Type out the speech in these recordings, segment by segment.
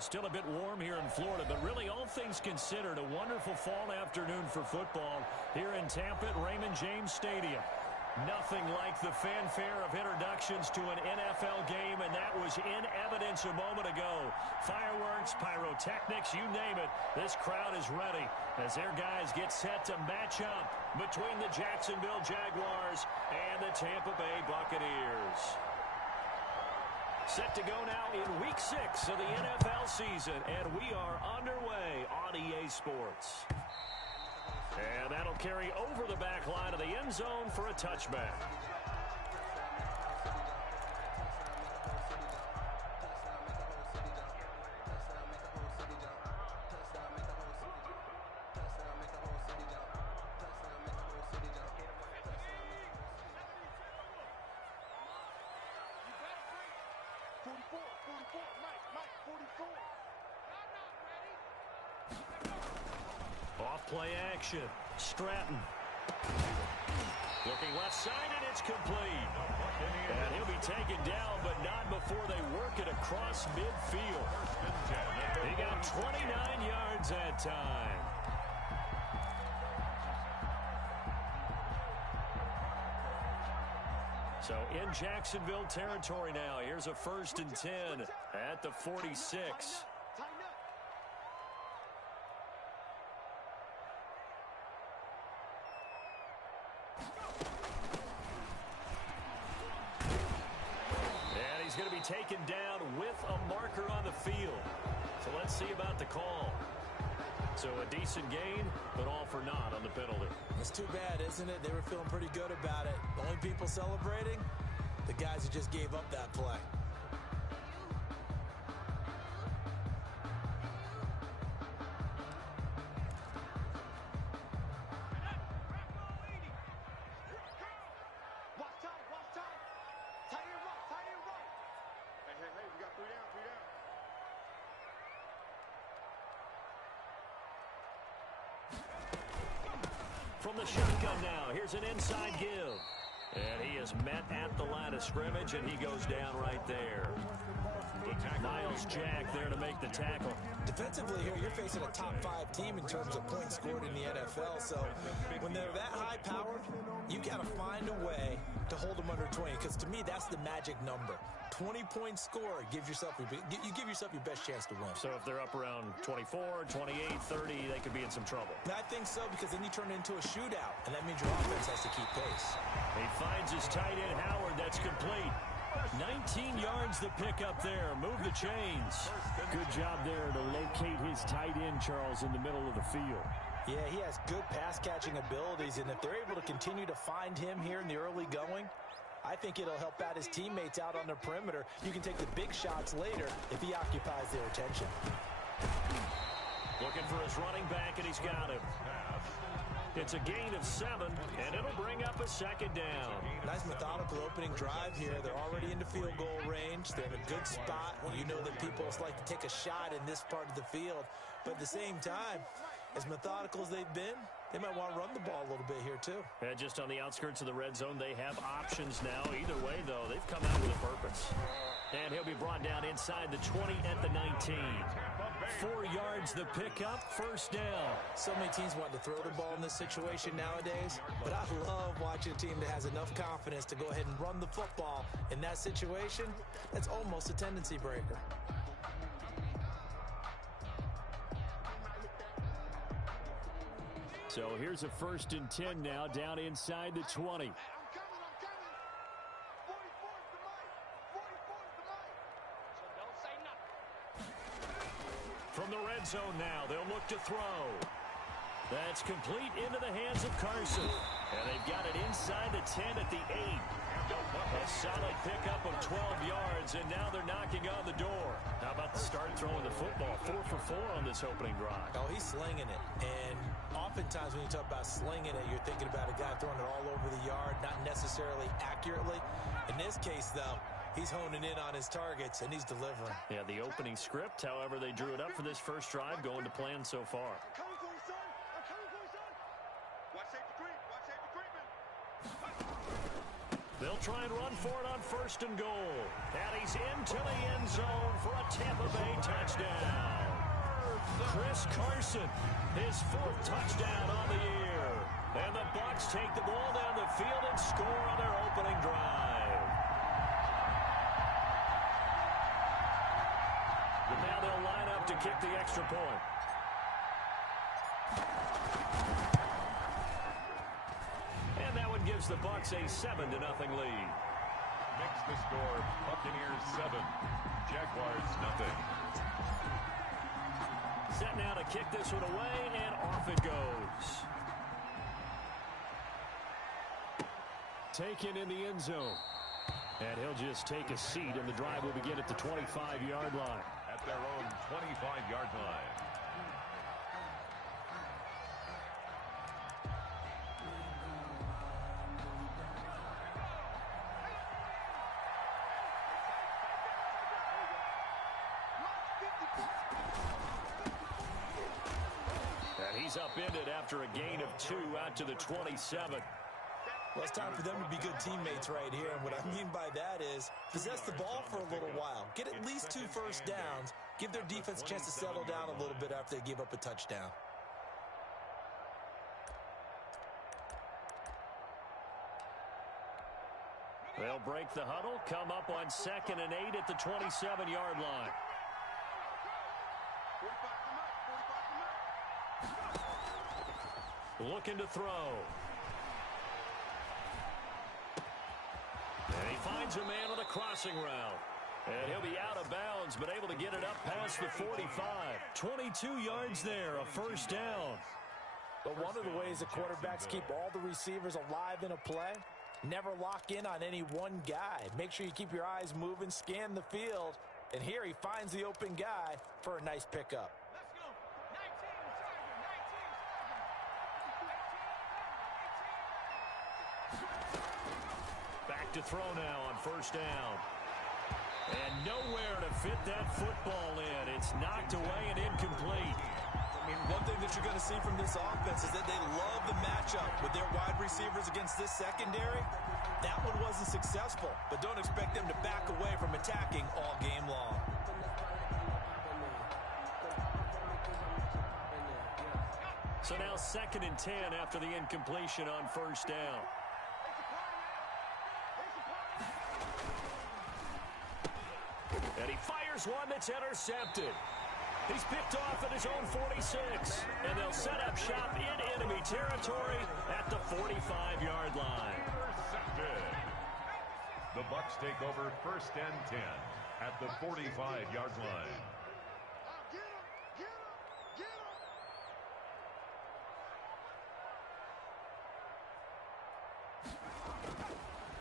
Still a bit warm here in Florida, but really all things considered, a wonderful fall afternoon for football here in Tampa at Raymond James Stadium. Nothing like the fanfare of introductions to an NFL game, and that was in evidence a moment ago. Fireworks, pyrotechnics, you name it. This crowd is ready as their guys get set to match up between the Jacksonville Jaguars and the Tampa Bay Buccaneers. Set to go now in Week 6 of the NFL season, and we are underway on EA Sports. And that'll carry over the back line of the end zone for a touchback. Off-play action. Stratton. Looking left side, and it's complete. And he'll be taken down, but not before they work it across midfield. He got 29 yards that time. So in Jacksonville territory now. Here's a 1st and 10 at the 46. He's going to be taken down with a marker on the field. So let's see about the call. So a decent gain, but all for naught on the penalty. It's too bad, isn't it? They were feeling pretty good about it. The only people celebrating, the guys who just gave up that play. From the shotgun now, here's an inside give. And he is met at the line of scrimmage, and he goes down right there. Miles Jack there to make the tackle. Defensively here, you're facing a top 5 team in terms of points scored in the NFL. So when they're that high powered, you got to find a way to hold them under 20. Because to me, that's the magic number. 20-point score gives yourself you give yourself your best chance to win. So if they're up around 24, 28, 30, they could be in some trouble. I think so, because then you turn it into a shootout, and that means your offense has to keep pace. He finds his tight end, Howard. That's complete. 19 yards the pick up there. Move the chains. Good job there to locate his tight end, Charles, in the middle of the field. Yeah, he has good pass-catching abilities, and if they're able to continue to find him here in the early going, I think it'll help out his teammates out on the perimeter. You can take the big shots later if he occupies their attention. Looking for his running back, and he's got him. It's a gain of 7, and it'll bring up a 2nd down. Nice methodical opening drive here. They're already into field goal range. They're in a good spot. You know that people like to take a shot in this part of the field. But at the same time, as methodical as they've been, they might want to run the ball a little bit here too. And just on the outskirts of the red zone, they have options now. Either way, though, they've come out with a purpose. And he'll be brought down inside the 20 at the 19. 4 yards the pickup, 1st down. So many teams want to throw the ball in this situation nowadays, but I love watching a team that has enough confidence to go ahead and run the football in that situation. That's almost a tendency breaker. So here's a 1st and 10 now, down inside the 20. From the red zone now, they'll look to throw. That's complete into the hands of Carson. And they've got it inside the 10 at the 8. A solid pickup of 12 yards, and now they're knocking on the door. How about the start throwing the football? 4 for 4 on this opening drive. Oh, he's slinging it. And oftentimes when you talk about slinging it, you're thinking about a guy throwing it all over the yard, not necessarily accurately. In this case, though, he's honing in on his targets, and he's delivering. Yeah, the opening script, however, they drew it up for this first drive, going to plan so far. I'm coming for you, son. Watch safety creep. Watch safety creeping. They'll try and run for it on 1st and goal. And he's into the end zone for a Tampa Bay touchdown. Chris Carson, his 4th touchdown on the year. And the Bucs take the ball down the field and score on their opening drive. And now they'll line up to kick the extra point. And that one gives the Bucs a 7-0 lead. Makes the score Buccaneers 7, Jaguars nothing. Set now to kick this one away, and off it goes. Taken in the end zone. And he'll just take a seat, and the drive will begin at the 25-yard line. At their own 25-yard line. And he's upended after a gain of 2 out to the 27. Well, it's time for them to be good teammates right here. And what I mean by that is possess the ball for a little while. Get at least 2 first downs. Give their defense a chance to settle down a little bit after they give up a touchdown. They'll break the huddle, come up on 2nd and 8 at the 27-yard line. Looking to throw. And he finds a man on a crossing route. And he'll be out of bounds, but able to get it up past the 45. 22 yards there, a first down. But one of the ways that quarterbacks keep all the receivers alive in a play, never lock in on any one guy. Make sure you keep your eyes moving, scan the field. And here he finds the open guy for a nice pickup. Back to throw now on first down. And nowhere to fit that football in. It's knocked away and incomplete. I mean, one thing that you're going to see from this offense is that they love the matchup with their wide receivers against this secondary. That one wasn't successful, but don't expect them to back away from attacking all game long. So now 2nd and 10 after the incompletion on first down. And he fires one that's intercepted. He's picked off at his own 46. And they'll set up shop in enemy territory at the 45-yard line. Intercepted. The Bucs take over 1st and 10 at the 45-yard line.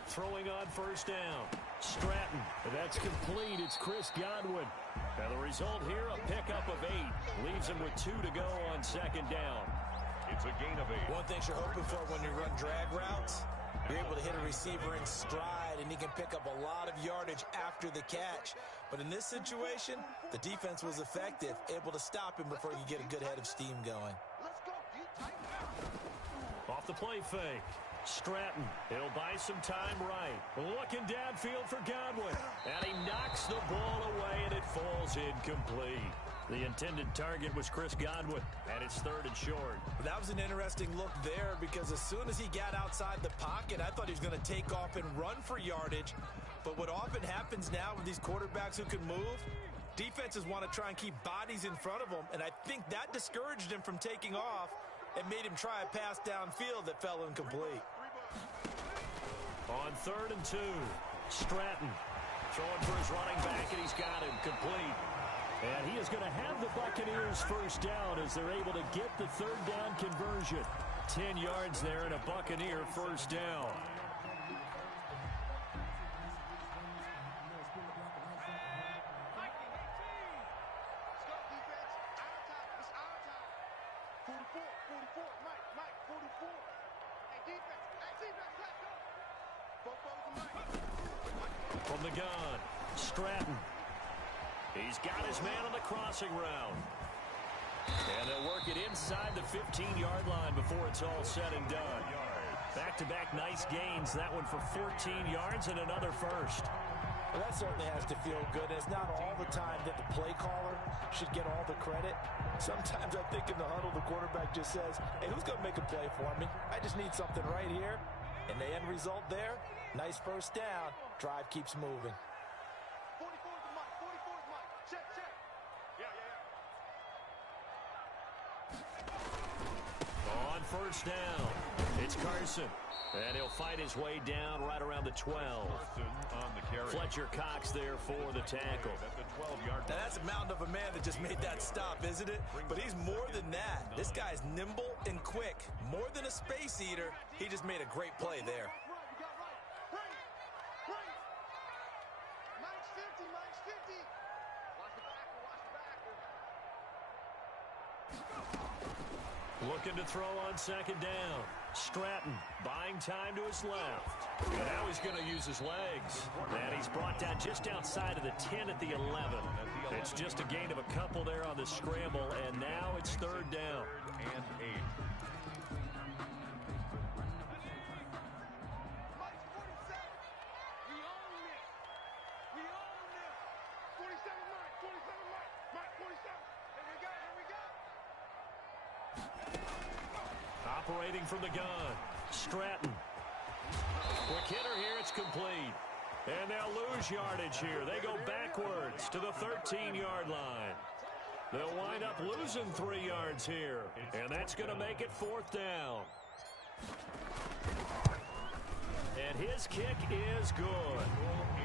Throwing on first down. Stratton. That's complete. It's Chris Godwin. And the result here, a pickup of 8. Leaves him with 2 to go on 2nd down. It's a gain of 8. One thing you're hoping for when you run drag routes, you're able to hit a receiver in stride, and he can pick up a lot of yardage after the catch. But in this situation, the defense was effective, able to stop him before you get a good head of steam going. Off the play fake. Stratton, he'll buy some time right. Looking downfield for Godwin. And he knocks the ball away, and it falls incomplete. The intended target was Chris Godwin, and it's 3rd and short. That was an interesting look there because as soon as he got outside the pocket, I thought he was going to take off and run for yardage. But what often happens now with these quarterbacks who can move, defenses want to try and keep bodies in front of them, and I think that discouraged him from taking off and made him try a pass downfield that fell incomplete. On 3rd and 2, Stratton throwing for his running back, and he's got him complete. And he is going to have the Buccaneers first down as they're able to get the 3rd down conversion. 10 yards there and a Buccaneer first down. From the gun, Stratton. He's got his man on the crossing route. And they'll work it inside the 15-yard line before it's all said and done. Back-to-back nice gains. That one for 14 yards and another first. Well, that certainly has to feel good. And it's not all the time that the play caller should get all the credit. Sometimes I think in the huddle, the quarterback just says, hey, who's going to make a play for me? I just need something right here. And the end result there, nice first down. Drive keeps moving. 44 is the mic. 44 is mic. Check, check. Yeah. On first down, it's Carson. And he'll fight his way down right around the 12. On the carry. Fletcher Cox there for the tackle. At the 12-yard Now, that's a mountain of a man that just made that stop, isn't it? But he's more than that. This guy's nimble and quick. More than a space eater, he just made a great play there. Mike's 50, Mike's 50. Watch the backer, watch the backer. Looking to throw on second down. Stratton buying time to his left. And now he's going to use his legs. And he's brought down just outside of the 10 at the 11. It's just a gain of a couple there on the scramble, and now it's third down. and 8. Mike's 47. We own this. We own this. 47 Mike, 47 Mike. Mike 47. Here we go, here we go. Operating from the gun. Stratton. Quick hitter here. It's complete. And they'll lose yardage here. They go backwards to the 13-yard line. They'll wind up losing 3 yards here. And that's going to make it fourth down. And his kick is good.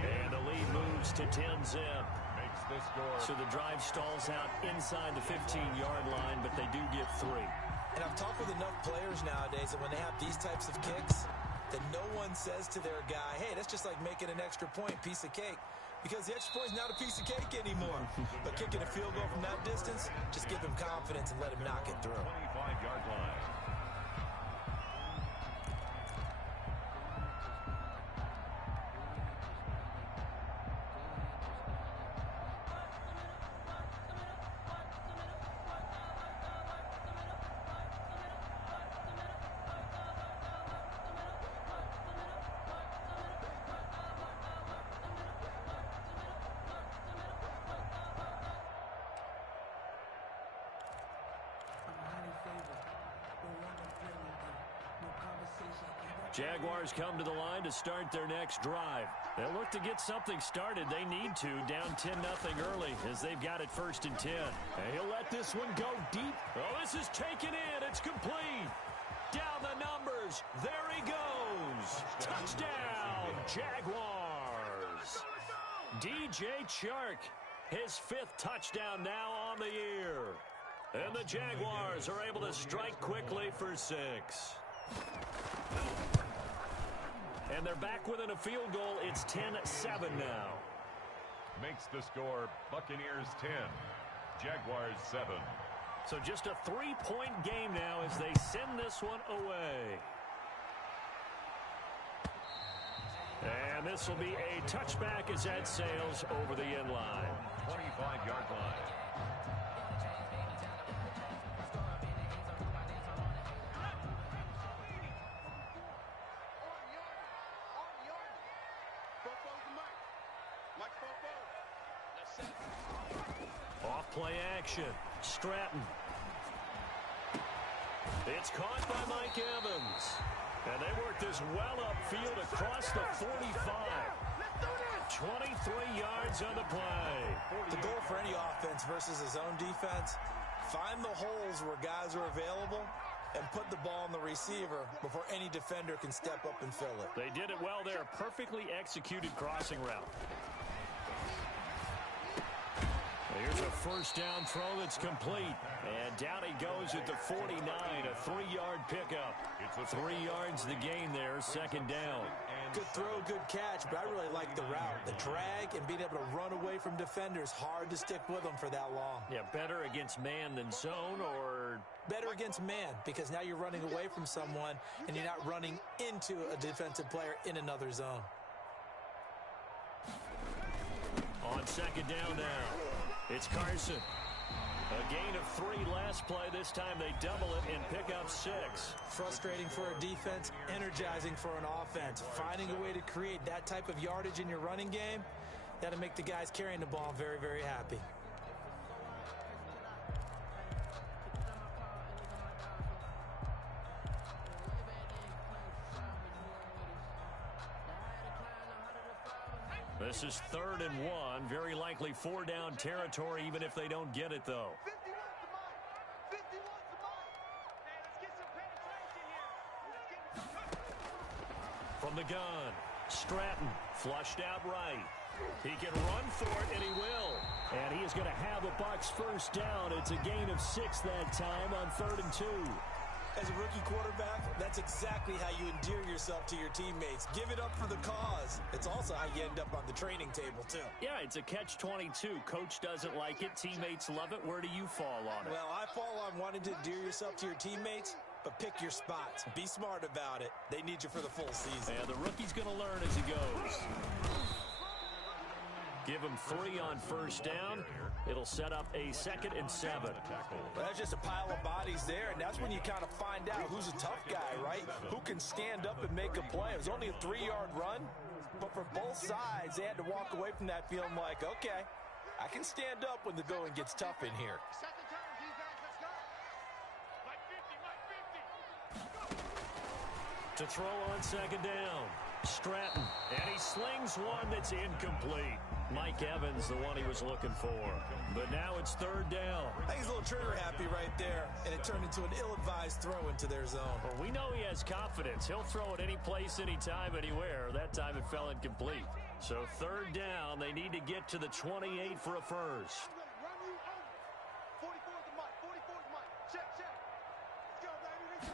And the lead moves to 10-zip. Makes the score. So the drive stalls out inside the 15-yard line, but they do get 3. And I've talked with enough players nowadays that when they have these types of kicks, that no one says to their guy, hey, that's just like making an extra point, piece of cake. Because the extra point is not a piece of cake anymore. But kicking a field goal from that distance, just give him confidence and let him knock it through. 25-yard line. Jaguars come to the line to start their next drive. They'll look to get something started. They need to, down 10-0 early as they've got it 1st and 10. And he'll let this one go deep. Oh, this is taken in. It's complete. Down the numbers. There he goes. Touchdown, Jaguars. DJ Chark, his 5th touchdown now on the year. And the Jaguars are able to strike quickly for 6. And they're back within a field goal. It's 10-7 now. Makes the score Buccaneers 10, Jaguars 7. So just a 3-point game now as they send this one away. And this will be a touchback as that sails over the end line. 25-yard line. Off-play action. Stratton. It's caught by Mike Evans. And they work this well upfield across the 45. 23 yards on the play. The goal for any offense versus his own defense, find the holes where guys are available and put the ball on the receiver before any defender can step up and fill it. They did it well there. Perfectly executed crossing route. Here's a first down throw that's complete. And down he goes at the 49, a 3-yard pickup. 3 yards the gain there, 2nd down. Good throw, good catch, but I really like the route. The drag and being able to run away from defenders, hard to stick with them for that long. Yeah, better against man than zone, or better against man, because now you're running away from someone and you're not running into a defensive player in another zone. On 2nd down now, it's Carson. A gain of 3 last play. This time they double it and pick up 6. Frustrating for a defense, energizing for an offense. Finding a way to create that type of yardage in your running game, that'll make the guys carrying the ball very, very happy. This is 3rd and 1. Very likely 4-down territory, even if they don't get it, though. 50 wants the mic. 50 wants the mic. Hey, let's get some penetration here. Let's get some. From the gun, Stratton flushed out right. He can run for it, and he will. And he is going to have a Bucs first down. It's a gain of 6 that time on 3rd and 2. As a rookie quarterback, that's exactly how you endear yourself to your teammates. Give it up for the cause. It's also how you end up on the training table, too. Yeah, it's a catch-22. Coach doesn't like it. Teammates love it. Where do you fall on it? Well, I fall on wanting to endear yourself to your teammates, but pick your spots. Be smart about it. They need you for the full season. Yeah, the rookie's going to learn as he goes. Give him 3 on first down. It'll set up a 2nd and 7. Well, that's just a pile of bodies there, and that's when you kind of find out who's a tough guy, right? Who can stand up and make a play. It was only a 3-yard run, but for both sides, they had to walk away from that feeling like, okay, I can stand up when the going gets tough in here. Second turn, defense, let's go. Mike 50, Mike 50. To throw on 2nd down, Stratton, and he slings one that's incomplete. Mike Evans, the one he was looking for. But now it's 3rd down. I think he's a little trigger happy right there, and it turned into an ill-advised throw into their zone. Well, we know he has confidence. He'll throw it any place, anytime, anywhere. That time it fell incomplete. So 3rd down, they need to get to the 28 for a first. Run you over. 44 is the mic. 44 is the mic. Check, check. Let's go, baby.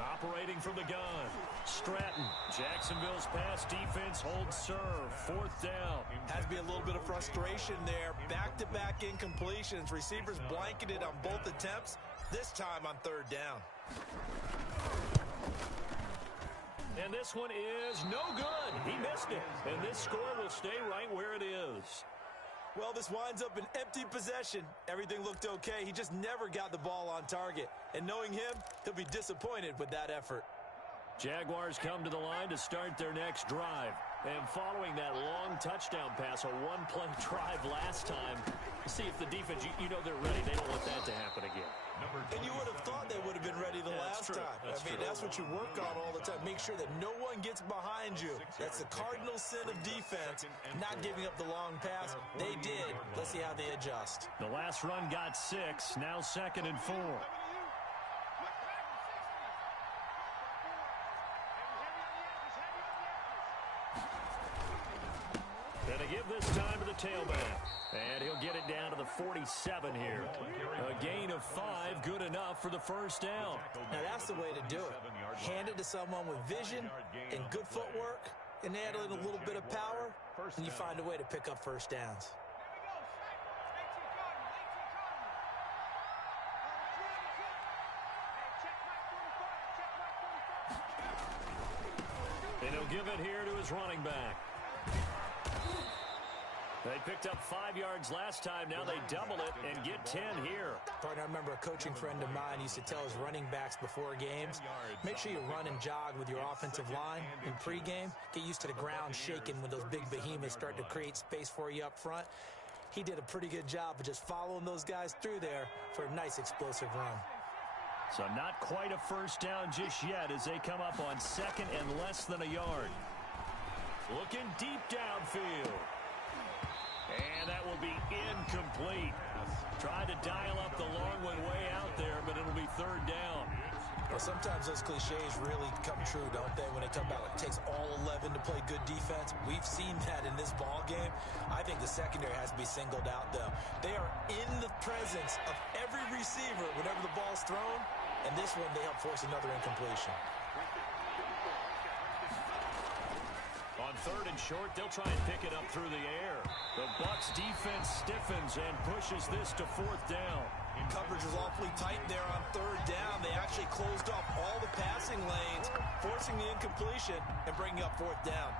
Operating from the gun, Stratton. Jacksonville's pass defense holds serve. 4th down. Has to be a little bit of frustration there. Back-to-back incompletions. Receivers blanketed on both attempts, this time on 3rd down. And this one is no good. He missed it. And this score will stay right where it is. Well, this winds up an empty possession. Everything looked okay. He just never got the ball on target. And knowing him, he'll be disappointed with that effort. Jaguars come to the line to start their next drive. And following that long touchdown pass, a one-play drive last time, see if the defense, you know they're ready. They don't want that to happen again. And you would have thought they would have been ready the last time. That's what you work on all the time. Make sure that no one gets behind you. That's the cardinal sin of defense, not giving up the long pass. They did. Let's see how they adjust. The last run got 6, now 2nd and 4. Gonna give this time to the tailback. And he'll get it down to the 47 here. A gain of 5, good enough for the first down. Now that's the way to do it. Hand it to someone with vision and good footwork, and add in a little bit of power, and you find a way to pick up first downs. And he'll give it here to his running back. They picked up 5 yards last time. Now they double it and get 10 here. Partner, I remember a coaching friend of mine used to tell his running backs before games, make sure you run and jog with your offensive line in pregame. Get used to the ground shaking when those big behemoths start to create space for you up front. He did a pretty good job of just following those guys through there for a nice explosive run. So not quite a first down just yet as they come up on 2nd and less than a yard. Looking deep downfield. And that will be incomplete. Tried to dial up the long one way out there, but it'll be 3rd down. Well, sometimes those cliches really come true, don't they, when they talk about it takes all 11 to play good defense. We've seen that in this ball game. I think the secondary has to be singled out, though. They are in the presence of every receiver whenever the ball's thrown, and this one they help force another incompletion. On 3rd and short, they'll try and pick it up through the air. The Bucs defense stiffens and pushes this to 4th down. Coverage was awfully tight there on 3rd down. They actually closed off all the passing lanes, forcing the incompletion and bringing up 4th down.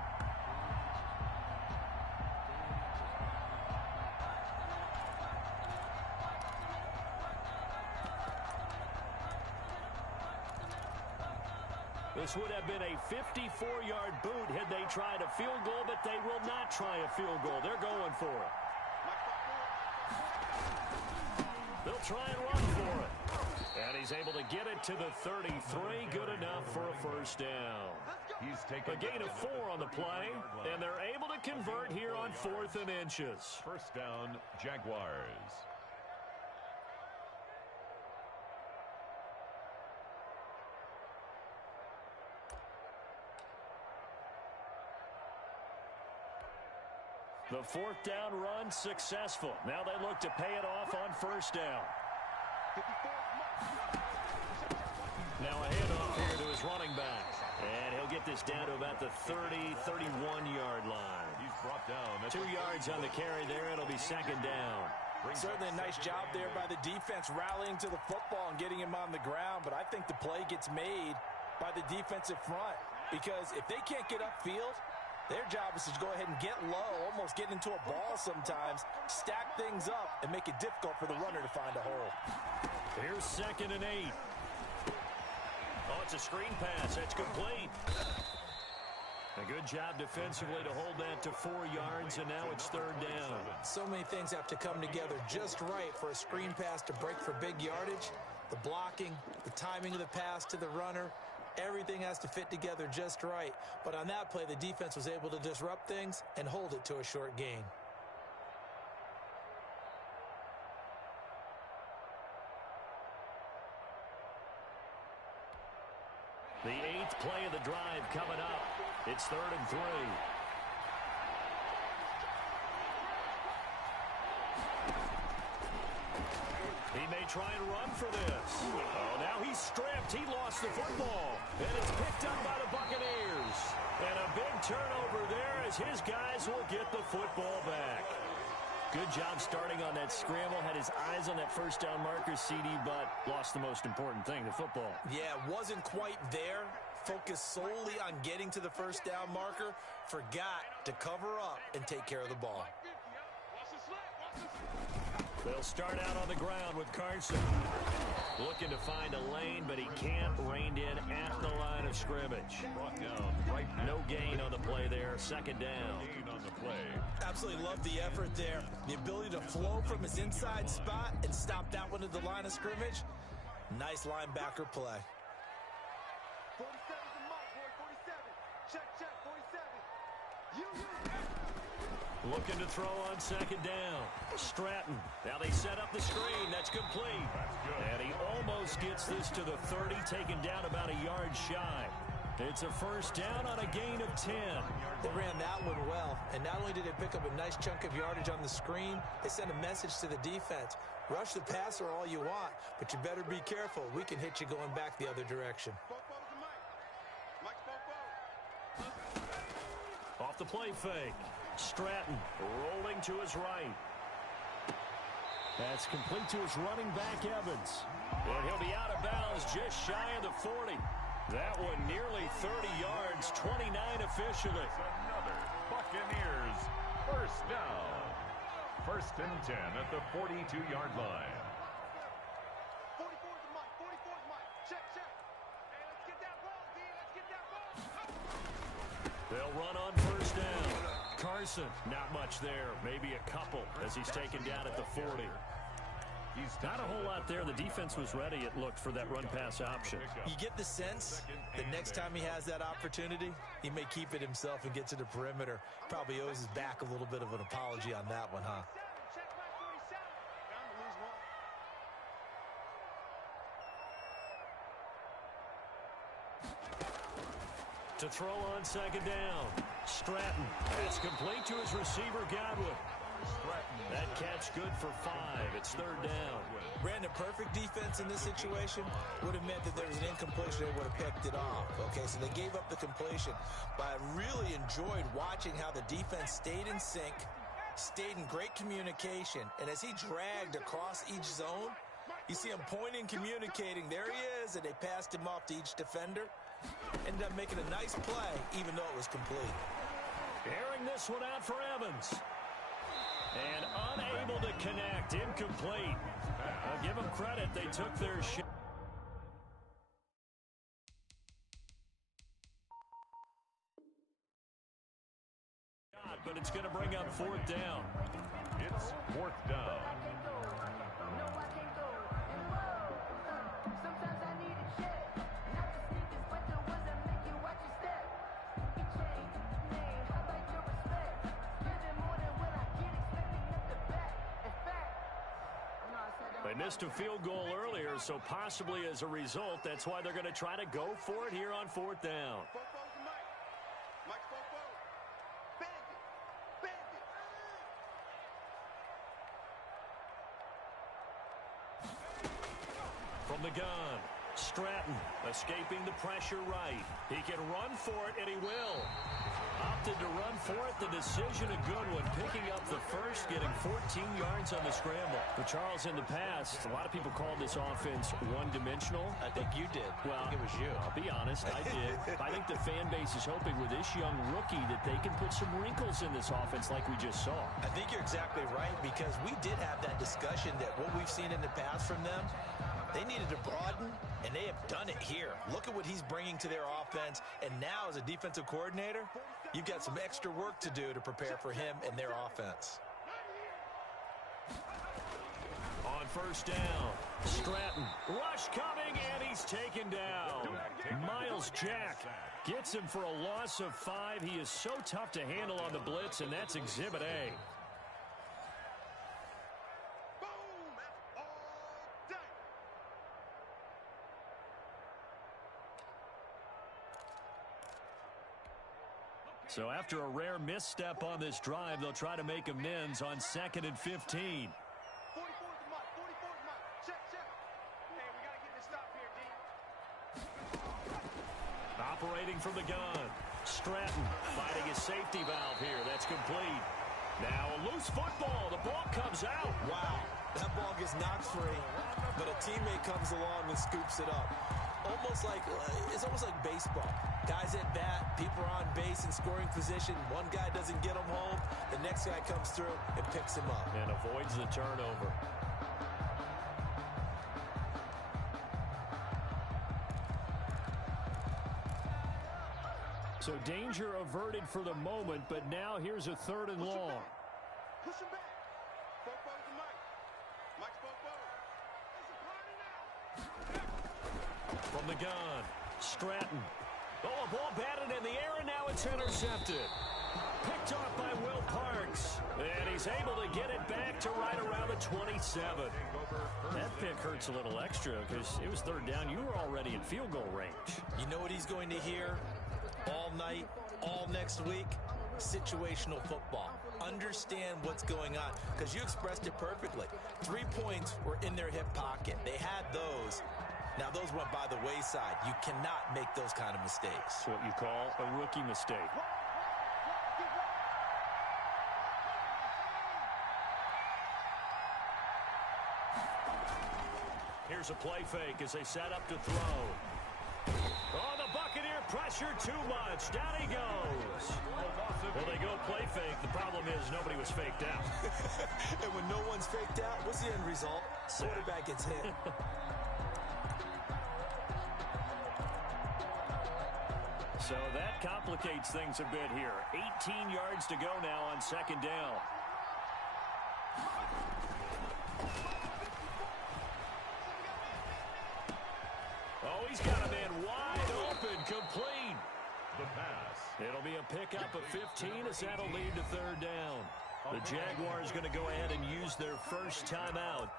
This would have been a 54-yard boot had they tried a field goal, but they will not try a field goal. They're going for it. They'll try and run for it. And he's able to get it to the 33. Good enough for a first down. He's taken A gain of 4 on the play, and they're able to convert here on 4th and inches. First down, Jaguars. The 4th down run successful. Now they look to pay it off on first down. Now a handoff here to his running back. And he'll get this down to about the 30, 31-yard line. He's brought down. 2 yards on the carry there. It'll be second down. Certainly a nice job there by the defense rallying to the football and getting him on the ground. But I think the play gets made by the defensive front. Because if they can't get upfield, their job is to go ahead and get low, almost get into a ball sometimes, stack things up, and make it difficult for the runner to find a hole. Here's 2nd and 8. Oh, it's a screen pass. That's complete. A good job defensively to hold that to 4 yards, and now it's 3rd down. So many things have to come together just right for a screen pass to break for big yardage. The blocking, the timing of the pass to the runner, everything has to fit together just right. But on that play, the defense was able to disrupt things and hold it to a short gain. The 8th play of the drive coming up. It's 3rd and 3. He may try and run for this. Oh, now he's stripped. He lost the football. And it's picked up by the Buccaneers. And a big turnover there as his guys will get the football back. Good job starting on that scramble. Had his eyes on that first down marker, CD, but lost the most important thing, the football. Yeah, wasn't quite there. Focused solely on getting to the first down marker. Forgot to cover up and take care of the ball. They'll start out on the ground with Carson. Looking to find a lane, but he can't. Reined in at the line of scrimmage. Brought down right. No gain on the play there. 2nd down. Gain on the play. Absolutely love the effort there. The ability to flow from his inside spot and stop that one at the line of scrimmage. Nice linebacker play. 47's the mark, boy. 47. Check, 47. You. Looking to throw on 2nd down. Stratton. Now they set up the screen. That's complete. And he almost gets this to the 30, taken down about a yard shy. It's a first down on a gain of 10. They ran that one well, and not only did they pick up a nice chunk of yardage on the screen, they sent a message to the defense. Rush the passer all you want, but you better be careful. We can hit you going back the other direction. Off the play fake. Stratton rolling to his right. That's complete to his running back, Evans. And he'll be out of bounds just shy of the 40. That one nearly 30 yards, 29 officially. Another Buccaneers first down. 1st and 10 at the 42-yard line. 44's the mark. 44's mark. Check. Hey, let's get that ball, D. Let's get that ball. They'll run on first down. Carson, not much there. Maybe a couple as he's taken down at the 40. He's not a whole lot there. The defense was ready, it looked, for that run-pass option. You get the sense that next time he has that opportunity, he may keep it himself and get to the perimeter. Probably owes his back a little bit of an apology on that one, huh? Check back 47. Bound to lose one. To throw on 2nd down. Stratton. It's complete to his receiver, Godwin. That catch good for 5. It's 3rd down. Brandon, perfect defense in this situation would have meant that there was an incompletion. They would have picked it off. Okay, so they gave up the completion. But I really enjoyed watching how the defense stayed in sync, stayed in great communication, and as he dragged across each zone, you see him pointing, communicating. There he is, and they passed him off to each defender. Ended up making a nice play, even though it was complete. Airing this one out for Evans. And unable to connect. Incomplete. I'll give them credit. They took their shot. but it's going to bring up fourth down. It's fourth down. They missed a field goal earlier, so possibly as a result, that's why they're going to try to go for it here on fourth down. From the gun, Stratton escaping the pressure right. He can run for it, and he will. Opted to run for it. The decision a good one. Picking up the first, getting 14 yards on the scramble. But Charles, in the past, a lot of people called this offense one-dimensional. I think you did. Well, I think it was you. I'll be honest, I did. I think the fan base is hoping with this young rookie that they can put some wrinkles in this offense like we just saw. I think you're exactly right, because we did have that discussion that what we've seen in the past from them, they needed to broaden, and they have done it here. Look at what he's bringing to their offense, and now as a defensive coordinator, you've got some extra work to do to prepare for him and their offense. On first down, Stratton, rush coming, and he's taken down. Miles Jack gets him for a loss of 5. He is so tough to handle on the blitz, and that's Exhibit A. So after a rare misstep on this drive, they'll try to make amends on 2nd and 15. Operating from the gun. Stratton finding his safety valve here. That's complete. Now a loose football. The ball comes out. Wow, that ball gets knocked free, but a teammate comes along and scoops it up. It's almost like baseball. Guys at bat, people are on base in scoring position. One guy doesn't get him home. The next guy comes through and picks him up. And avoids the turnover. So danger averted for the moment, but now here's a 3rd and long. Push him back. Fopo to Mike. Mike Fopo. It's a party now. From the gun, Stratton. Oh, a ball batted in the air, and now it's intercepted. Picked off by Will Parks. And he's able to get it back to right around the 27. That pick hurts a little extra because it was 3rd down. You were already in field goal range. You know what he's going to hear all night, all next week? Situational football. Understand what's going on, because you expressed it perfectly. 3 points were in their hip pocket. They had those. Now, those went by the wayside. You cannot make those kind of mistakes. That's what you call a rookie mistake. Here's a play fake as they set up to throw. Oh, the Buccaneer pressure too much. Down he goes. Well, they go play fake. The problem is nobody was faked out. And when no one's faked out, what's the end result? Quarterback gets hit. So that complicates things a bit here. 18 yards to go now on 2nd down. Oh, he's got a man wide open, complete. The pass. It'll be a pickup of 15 as that'll lead to 3rd down. The Jaguars going to go ahead and use their first timeout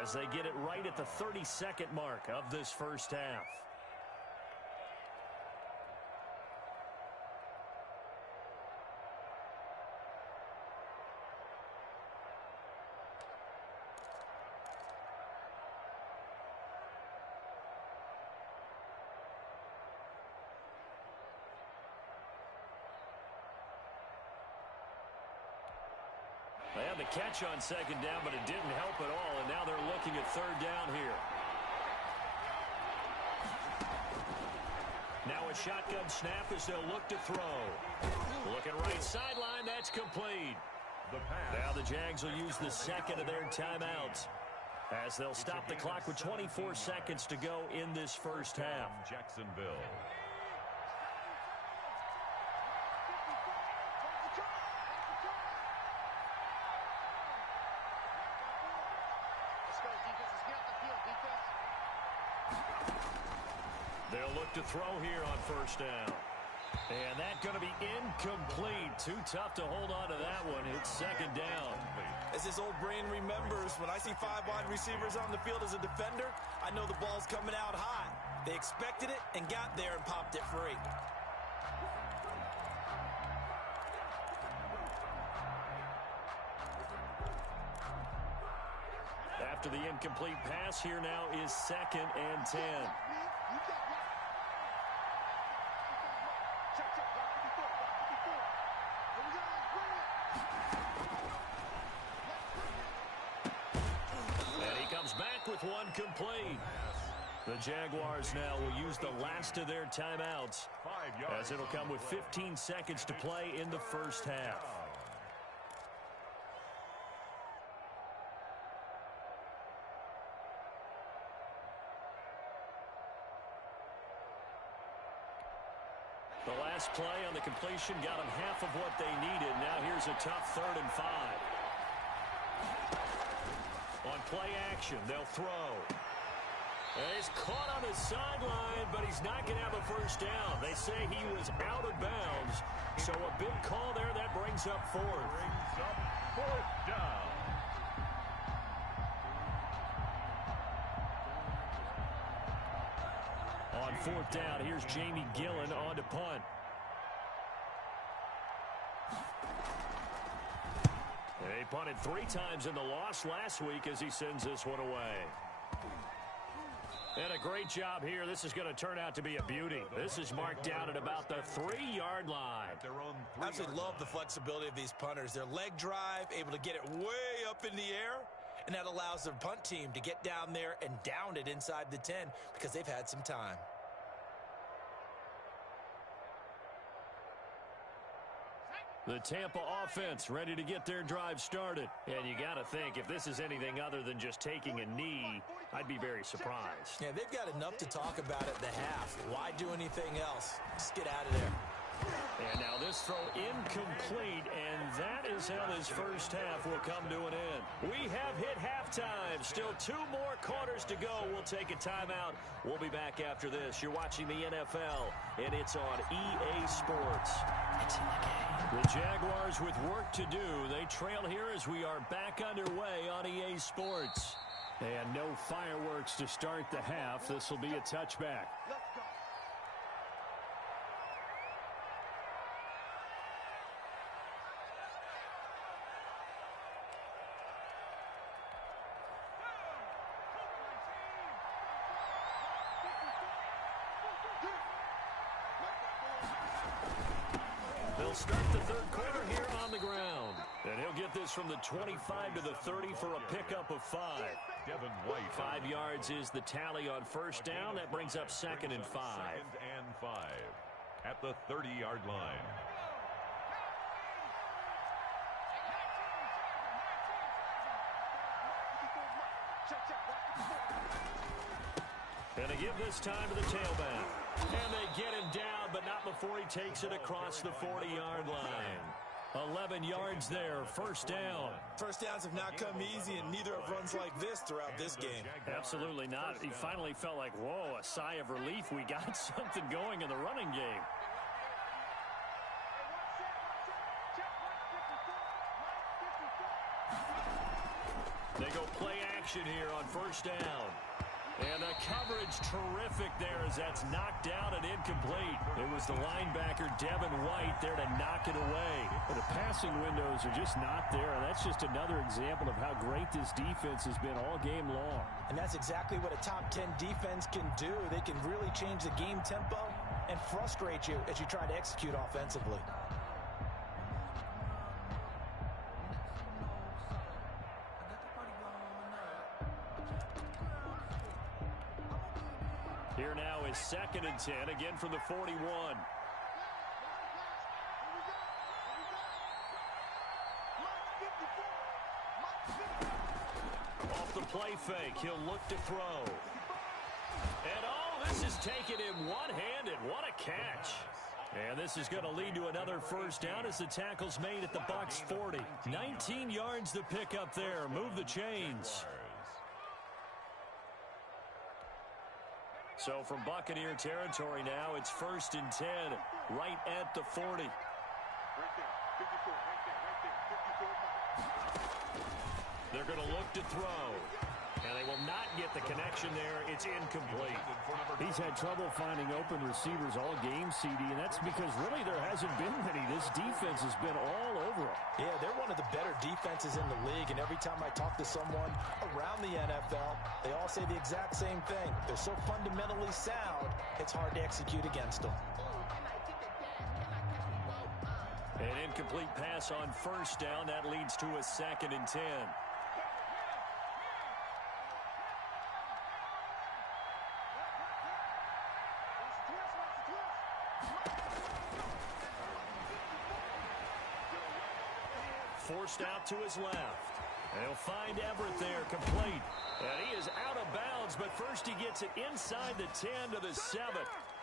as they get it right at the 32nd mark of this first half. They had the catch on 2nd down, but it didn't help at all, and now they're looking at 3rd down here. Now a shotgun snap as they'll look to throw. Looking right sideline, that's complete. The pass. Now the Jags will use the second of their timeouts as they'll stop the clock with 24 seconds to go in this first half. Jacksonville. They'll look to throw here on first down. And that's going to be incomplete. Too tough to hold on to that one. It's second down. As his old brain remembers, when I see 5 wide receivers on the field as a defender, I know the ball's coming out high. They expected it and got there and popped it free. After the incomplete pass, here now is second and 10. And he comes back with one complete. The Jaguars now will use the last of their timeouts, as it'll come with 15 seconds to play in the first half. The last play on the completion got them half of what they needed. Now here's a tough 3rd and 5. On play action, they'll throw. And he's caught on the sideline, but he's not going to have a first down. They say he was out of bounds. So a big call there that brings up 4th. Brings up 4th down. On 4th down, here's Jamie Gillen on to punt. He punted 3 times in the loss last week as he sends this one away. And a great job here. This is going to turn out to be a beauty. This is marked down at about the 3-yard line. I absolutely love the flexibility of these punters. Their leg drive, able to get it way up in the air, and that allows their punt team to get down there and down it inside the 10 because they've had some time. The Tampa offense ready to get their drive started. And you got to think, if this is anything other than just taking a knee, I'd be very surprised. Yeah, they've got enough to talk about at the half. Why do anything else? Just get out of there. And now this throw incomplete, and that is how this first half will come to an end. We have hit halftime. Still 2 more quarters to go. We'll take a timeout. We'll be back after this. You're watching the NFL, and it's on EA Sports. It's in the game. The Jaguars with work to do. They trail here as we are back underway on EA Sports. And no fireworks to start the half. This will be a touchback. They'll start the 3rd quarter here on the ground. And he'll get this from the 25 to the 30 for a pickup of 5. Devin White. 5 yards is the tally on first down. That brings up 2nd and 5. 2nd and 5 at the 30-yard line. And they give this time to the tailback. And they get him down, but not before he takes it across the 40-yard line. 11 yards there, first down. First downs have not come easy, and neither have runs like this throughout this game. Absolutely not. He finally felt like, whoa, a sigh of relief. We got something going in the running game. They go play action here on first down. And the coverage terrific there as that's knocked down and incomplete. It was the linebacker, Devin White, there to knock it away. But the passing windows are just not there, and that's just another example of how great this defense has been all game long. And that's exactly what a top 10 defense can do. They can really change the game tempo and frustrate you as you try to execute offensively. Here now is 2nd and 10, again from the 41. Off the play fake, he'll look to throw. And oh, this is taken in one-handed. What a catch. And this is going to lead to another first down as the tackle's made at the Bucs 40. 19 yards to pick up there. Move the chains. So from Buccaneer territory now, it's 1st and 10, right at the 40. Right there, 54, right there, 54. They're going to look to throw. And they will not get the connection there. It's incomplete. He's had trouble finding open receivers all game, CD, and that's because really there hasn't been many. This defense has been all over them. Yeah, they're one of the better defenses in the league, and every time I talk to someone around the NFL, they all say the exact same thing. They're so fundamentally sound, it's hard to execute against them. An incomplete pass on 1st down. That leads to a 2nd and 10. Forced out to his left. And he'll find Everett there, complete. And he is out of bounds, but first he gets it inside the 10 to the 7.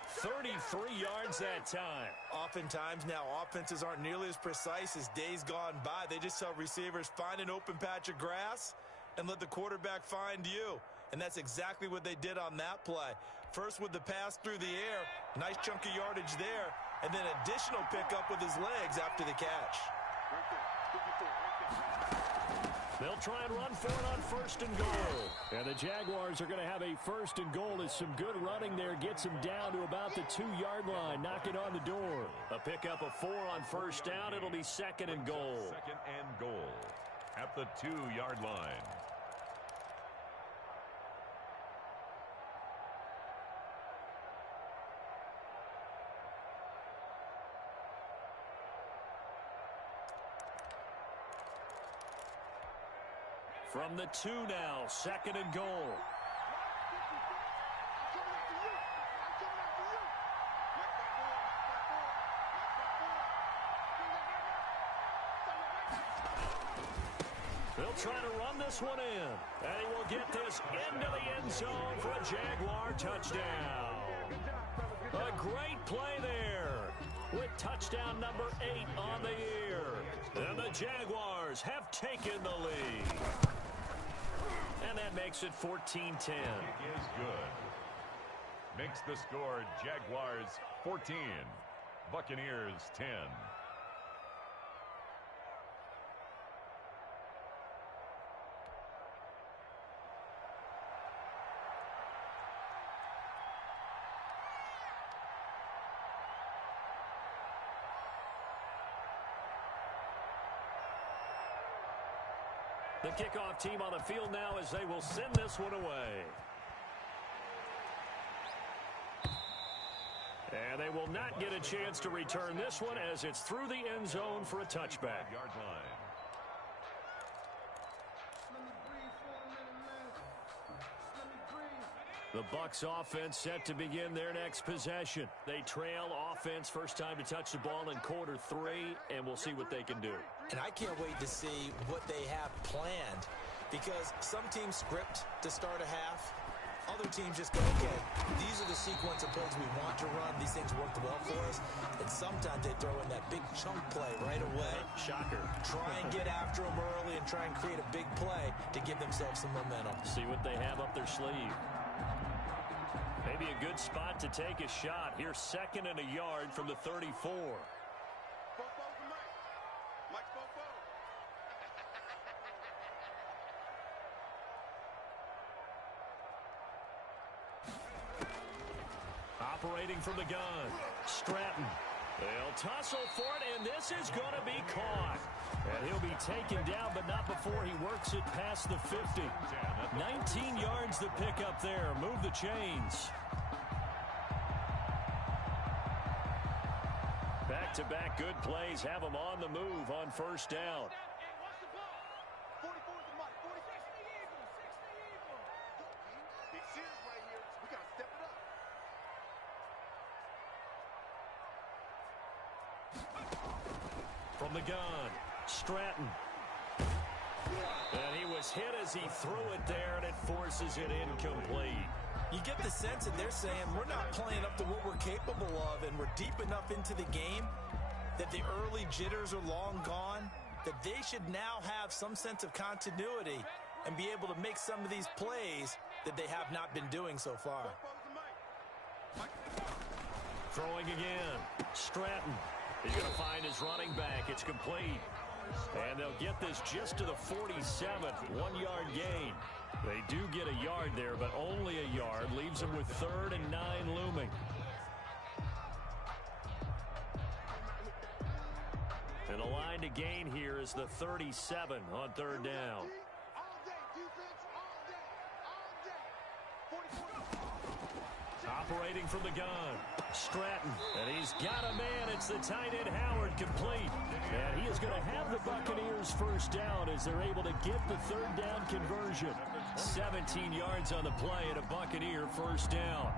33 yards that time. Oftentimes now, offenses aren't nearly as precise as days gone by. They just tell receivers, find an open patch of grass and let the quarterback find you. And that's exactly what they did on that play. First with the pass through the air, nice chunk of yardage there, and then additional pickup with his legs after the catch. Right there, 54, right there. They'll try and run for it on 1st and goal. And the Jaguars are going to have a 1st and goal as some good running there gets them down to about the 2-yard line, knocking on the door. A pickup of 4 on 1st down. It'll be 2nd and goal. 2nd and goal at the 2-yard line. From the 2 now, 2nd and goal. They'll try to run this one in. And he will get this into the end zone for a Jaguar touchdown. A great play there with touchdown number 8 on the year. And the Jaguars have taken the lead. And that makes it 14-10. It is good. Makes the score Jaguars 14, Buccaneers 10. The kickoff team on the field now as they will send this one away. And they will not get a chance to return this one as it's through the end zone for a touchback. Yard line. The Bucs offense set to begin their next possession. They trail offense first time to touch the ball in quarter 3, and we'll see what they can do. And I can't wait to see what they have planned, because some teams script to start a half. Other teams just go, okay, these are the sequence of plays we want to run. These things worked well for us. And sometimes they throw in that big chunk play right away. Shocker. Try and get after them early and try and create a big play to give themselves some momentum. See what they have up their sleeve. Maybe a good spot to take a shot. Here's 2nd and a yard from the 34. Operating from the gun, Stratton. They'll tussle for it, and this is going to be caught. And he'll be taken down, but not before he works it past the 50. 19 yards to pick up there. Move the chains. Back-to-back good plays have them on the move on 1st down. From the gun, Stratton. And he was hit as he threw it there, and it forces it incomplete. You get the sense that they're saying we're not playing up to what we're capable of, and we're deep enough into the game that the early jitters are long gone, that they should now have some sense of continuity and be able to make some of these plays that they have not been doing so far. Throwing again. Stratton. He's going to find his running back. It's complete. And they'll get this just to the 47. 1-yard gain. They do get a yard there, but only a yard. Leaves them with 3rd and 9 looming. And the line to gain here is the 37 on 3rd down. Operating from the gun. Stratton. And he's got a man. It's the tight end Howard, complete. And he is going to have the Buccaneers first down as they're able to get the 3rd down conversion. 17 yards on the play and a Buccaneer first down.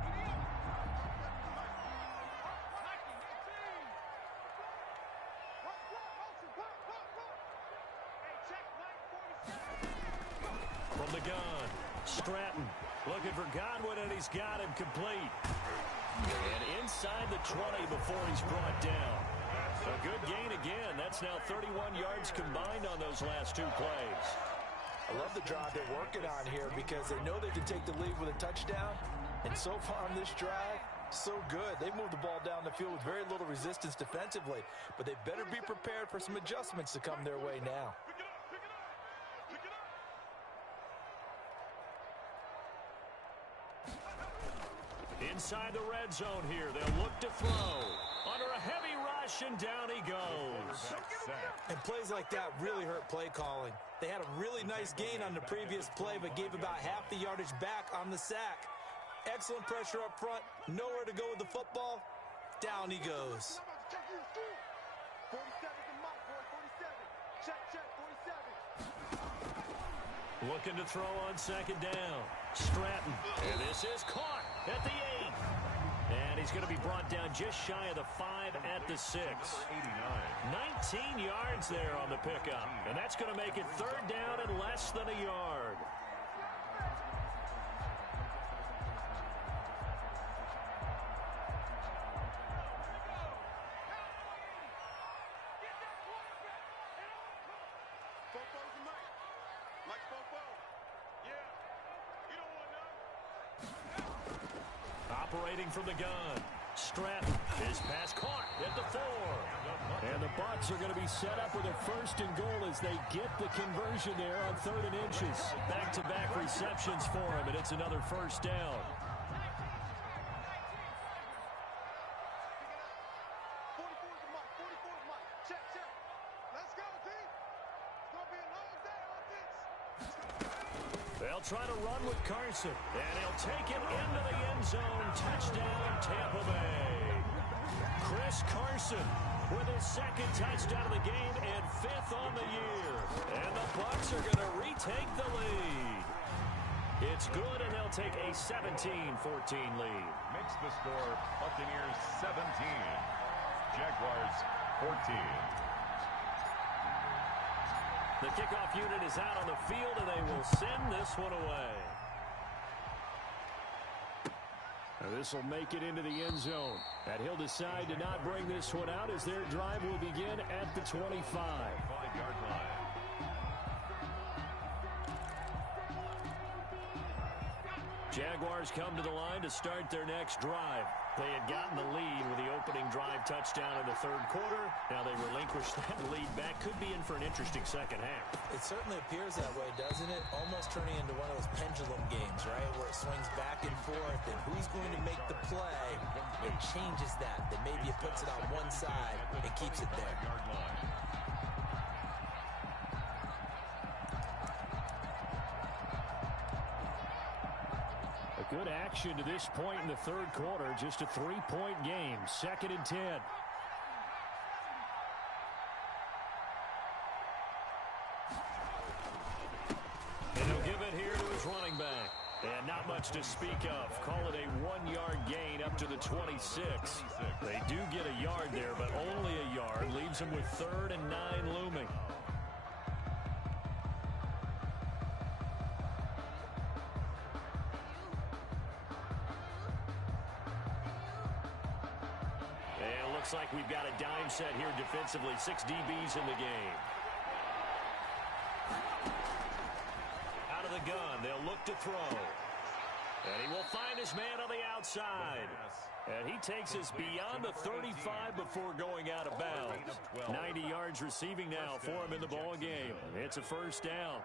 From the gun. Stratton. Looking for Godwin, and he's got him complete. And inside the 20 before he's brought down. A good gain again. That's now 31 yards combined on those last 2 plays. I love the drive they're working on here because they know they can take the lead with a touchdown. And so far on this drive, so good. They moved the ball down the field with very little resistance defensively. But they better be prepared for some adjustments to come their way now. Inside the red zone here. They'll look to throw. Under a heavy rush, and down he goes. And plays like that really hurt play calling. They had a really nice gain on the previous play, but gave about half the yardage back on the sack. Excellent pressure up front. Nowhere to go with the football. Down he goes. 47 to Mike, boy. 47. Check, 47. Looking to throw on 2nd down. Stratton. And this is caught at the 8. And he's going to be brought down just shy of the 5 at the 6. 19 yards there on the pickup. And that's going to make it 3rd down and less than a yard. Operating from the gun. Stratton. His pass caught at the 4. And the Bucs are going to be set up with a 1st and goal as they get the conversion there on 3rd and inches. Back-to-back receptions for him, and it's another first down. 44 to Mike. 44 to Mike. Check. Let's go, team. It's going to be a long day on this. They'll try to run with Carson, and he'll take it into the end zone. Touchdown, Tampa Bay. Chris Carson with his 2nd touchdown of the game and 5th on the year. And the Bucs are going to retake the lead. It's good, and they'll take a 17-14 lead. Makes the score Buccaneers 17, Jaguars 14. The kickoff unit is out on the field, and they will send this one away. Now this will make it into the end zone. And he'll decide to not bring this one out as their drive will begin at the 25. 5-yard line. Jaguars come to the line to start their next drive. They had gotten the lead with the opening drive touchdown in the 3rd quarter. Now they relinquish that lead back. Could be in for an interesting second half. It certainly appears that way, doesn't it? Almost turning into one of those pendulum games, right? Where it swings back and forth, and who's going to make the play? It changes that. Then maybe it puts it on one side and keeps it there. Good action to this point in the 3rd quarter. Just a 3-point game. 2nd and 10. And he'll give it here to his running back. And not much to speak of. Call it a 1-yard gain up to the 26. They do get a yard there, but only a yard. Leaves them with 3rd and 9 looming. Looks like we've got a dime set here defensively. 6 DBs in the game. Out of the gun. They'll look to throw. And he will find his man on the outside. outside. And he takes us beyond the 35 before going out of bounds. 90 yards receiving now for him in the ball game. It's a first down.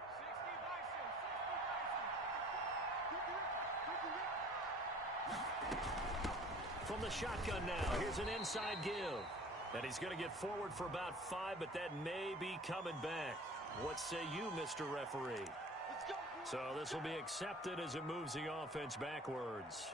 From the shotgun now, here's an inside give. And he's going to get forward for about 5, but that may be coming back. What say you, Mr. Referee? So this will be accepted as it moves the offense backwards.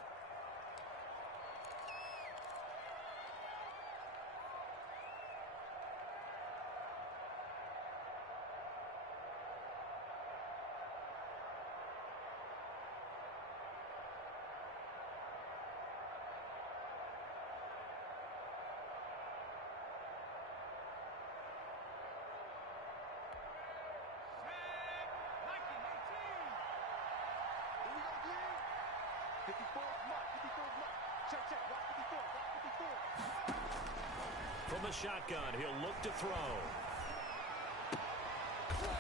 From the shotgun, he'll look to throw.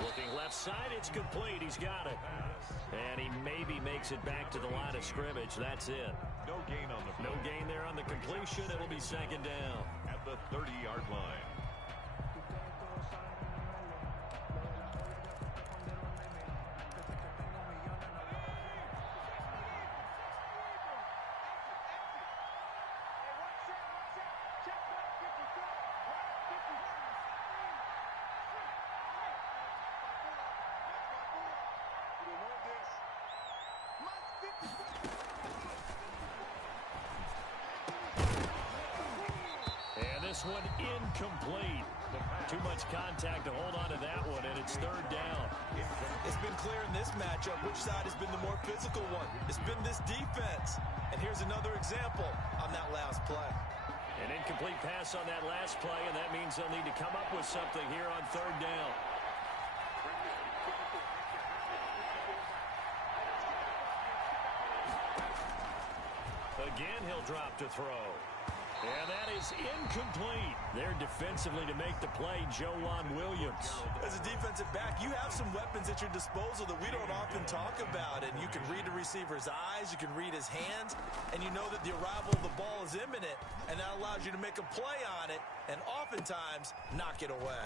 Looking left side, it's complete. He's got it. And he maybe makes it back to the line of scrimmage. That's it. No gain on the play. No gain there on the completion. It'll be second down. At the 30-yard line. This one incomplete. Too much contact to hold on to that one, and it's third down. It's been clear in this matchup which side has been the more physical one. It's been this defense. And here's another example on that last play. An incomplete pass on that last play, and that means they'll need to come up with something here on third down. Again, he'll drop to throw. And that is incomplete. There defensively to make the play, Joejuan Williams. As a defensive back, you have some weapons at your disposal that we don't often talk about. And you can read the receiver's eyes, you can read his hands, and you know that the arrival of the ball is imminent, and that allows you to make a play on it and oftentimes knock it away.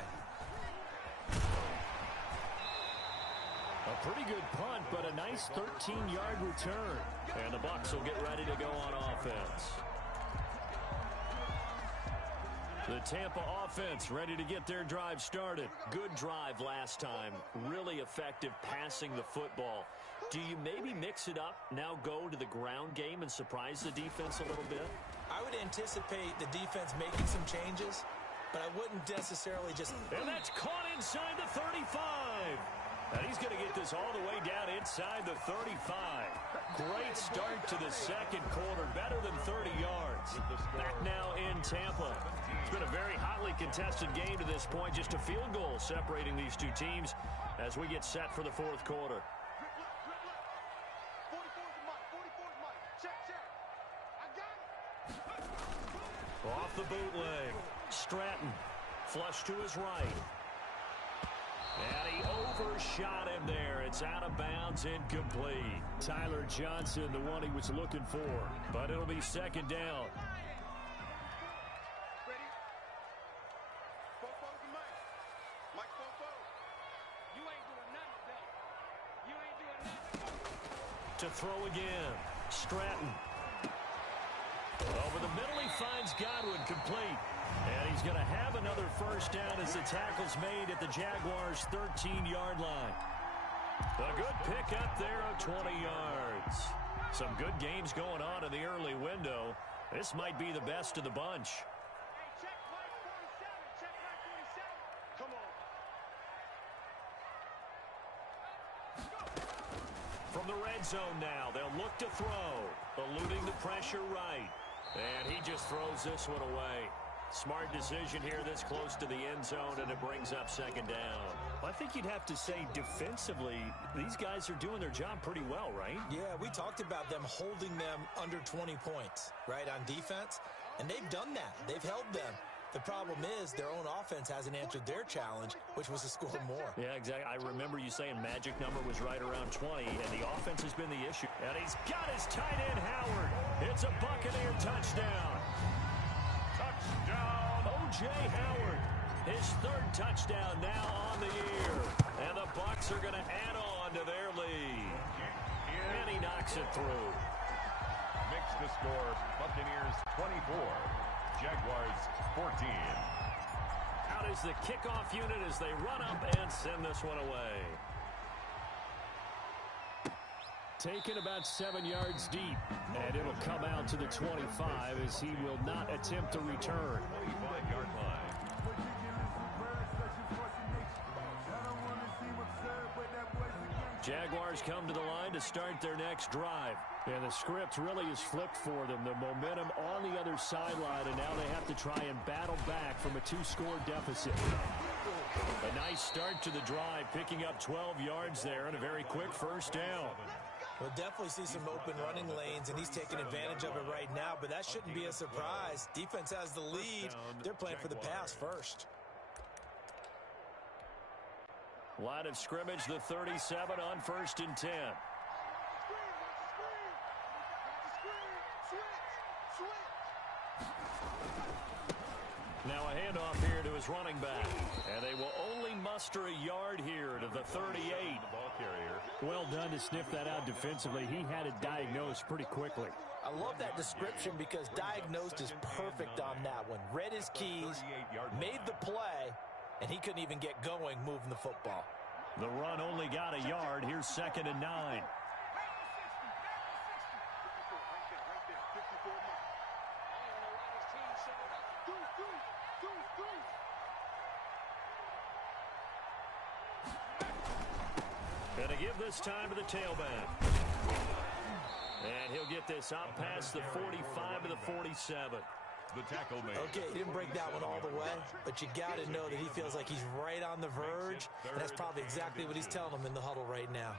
A pretty good punt, but a nice 13-yard return. And the Bucs will get ready to go on offense. The Tampa offense ready to get their drive started. Good drive last time. Really effective passing the football. Do you maybe mix it up, now go to the ground game and surprise the defense a little bit? I would anticipate the defense making some changes, but I wouldn't necessarily just... And that's caught inside the 35. And he's going to get this all the way down inside the 35. Great start to the second quarter. Better than 30 yards. Back now in Tampa. It's been a very hotly contested game to this point. Just a field goal separating these two teams as we get set for the fourth quarter. Off the bootleg. Stratton. Flush to his right. And he overshot him there. It's out of bounds, incomplete. Tyler Johnson, the one he was looking for. But it'll be second down. Ready? Fofo's the mic. Mike Fofo. You ain't doing nothing, though. You ain't doing nothing. To throw again. Stratton. Over the middle, he finds Godwin, complete. And he's going to have another first down as the tackle's made at the Jaguars' 13-yard line. A good pickup there of 20 yards. Some good games going on in the early window. This might be the best of the bunch. Hey, check Mike 47. Check Mike 47. Come on. From the red zone now, they'll look to throw. Eluding the pressure right. And he just throws this one away. Smart decision here this close to the end zone, and it brings up second down. I think you'd have to say defensively, these guys are doing their job pretty well, right? Yeah, we talked about them holding them under 20 points, right, on defense. And they've done that. They've held them. The problem is their own offense hasn't answered their challenge, which was to score more. Yeah, exactly. I remember you saying magic number was right around 20, and the offense has been the issue. And he's got his tight end, Howard. It's a Buccaneer touchdown. Touchdown. O.J. Howard, his third touchdown now on the year. And the Bucs are going to add on to their lead. And he knocks it through. Makes the score Buccaneers 24, Jaguars 14. Out is the kickoff unit as they run up and send this one away. Taken about 7 yards deep, and it'll come out to the 25 as he will not attempt to return. 25-yard line. Jaguars come to the line to start their next drive. And the script really is flipped for them. The momentum on the other sideline, and now they have to try and battle back from a 2-score deficit. A nice start to the drive, picking up 12 yards there and a very quick first down. We'll definitely see some open running lanes, and he's taking advantage of it right now, but that shouldn't be a surprise. Defense has the lead. They're playing for the pass first. Line of scrimmage, the 37 on 1st and 10. Now a handoff here to his running back. And they will only muster a yard here to the 38. The ball carrier. Well done to sniff that out defensively. He had it diagnosed pretty quickly. I love that description because diagnosed is perfect on that one. Read his keys, made the play, and he couldn't even get going moving the football. The run only got a yard. Here's 2nd and 9. Going to give this time to the tailback. And he'll get this out past the 45 to the 47. The tackle made. Okay, he didn't break that one all the way, but you got to know that he feels like he's right on the verge, and that's probably exactly what he's telling them in the huddle right now.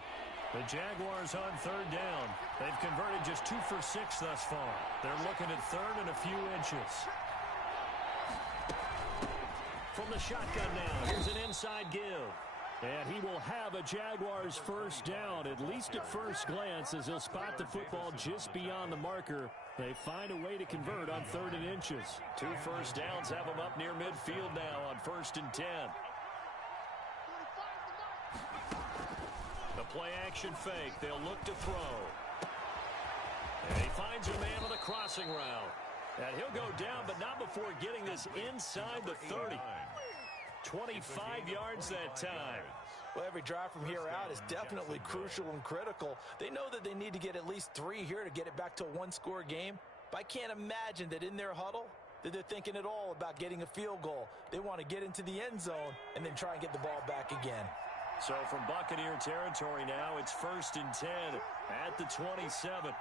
The Jaguars on 3rd down. They've converted just 2 for 6 thus far. They're looking at 3rd and a few inches. From the shotgun now, here's an inside give. And he will have a Jaguars first down, at least at first glance, as he'll spot the football just beyond the marker. They find a way to convert on 3rd and inches. 2 first downs have them up near midfield now on 1st and 10. The play action fake. They'll look to throw. And he finds a man on the crossing route. And he'll go down, but not before getting this inside the 30. 25 yards that time. Well, every drive from here out is definitely crucial and critical. They know that they need to get at least 3 here to get it back to a 1-score game. But I can't imagine that in their huddle that they're thinking at all about getting a field goal. They want to get into the end zone and then try and get the ball back again. So from Buccaneer territory now, it's 1st and 10 at the 27.